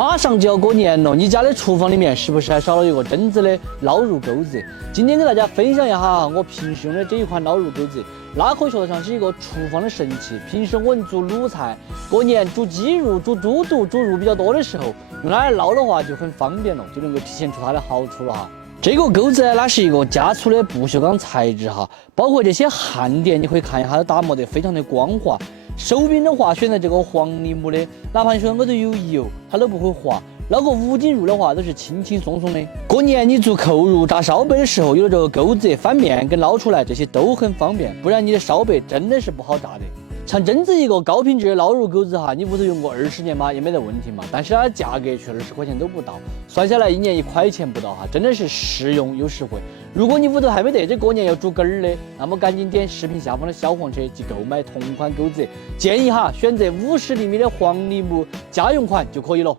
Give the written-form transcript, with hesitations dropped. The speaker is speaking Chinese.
马上就要过年了，你家的厨房里面是不是还少了一个真正的捞肉钩子？今天给大家分享一下我平时用的这一款捞肉钩子，那可以说得上是一个厨房的神器。平时我们煮卤菜，过年煮鸡肉、煮猪肚、煮肉比较多的时候，用它来捞的话就很方便了，就能够体现出它的好处了哈。这个钩子呢，它是一个加粗的不锈钢材质哈，包括这些焊点，你可以看一下它打磨得非常的光滑。手柄的话，选择这个黄泥木的，哪怕你说我头有油，它都不会滑。捞个五斤肉的话，都是轻轻松松的。过年你做扣肉、炸烧贝的时候，有了这个钩子翻面跟捞出来，这些都很方便。不然你的烧贝真的是不好炸的。像真正一个高品质的捞肉钩子哈，你屋头用过20年嘛，也没得问题嘛。但是它的价格却20块钱都不到，算下来1年1块钱不到哈，真的是实用又实惠。如果你屋头还没得这过年要煮根儿的，那么赶紧点视频下方的小黄车去购买同款钩子。建议哈选择50厘米的黄泥木家用款就可以了。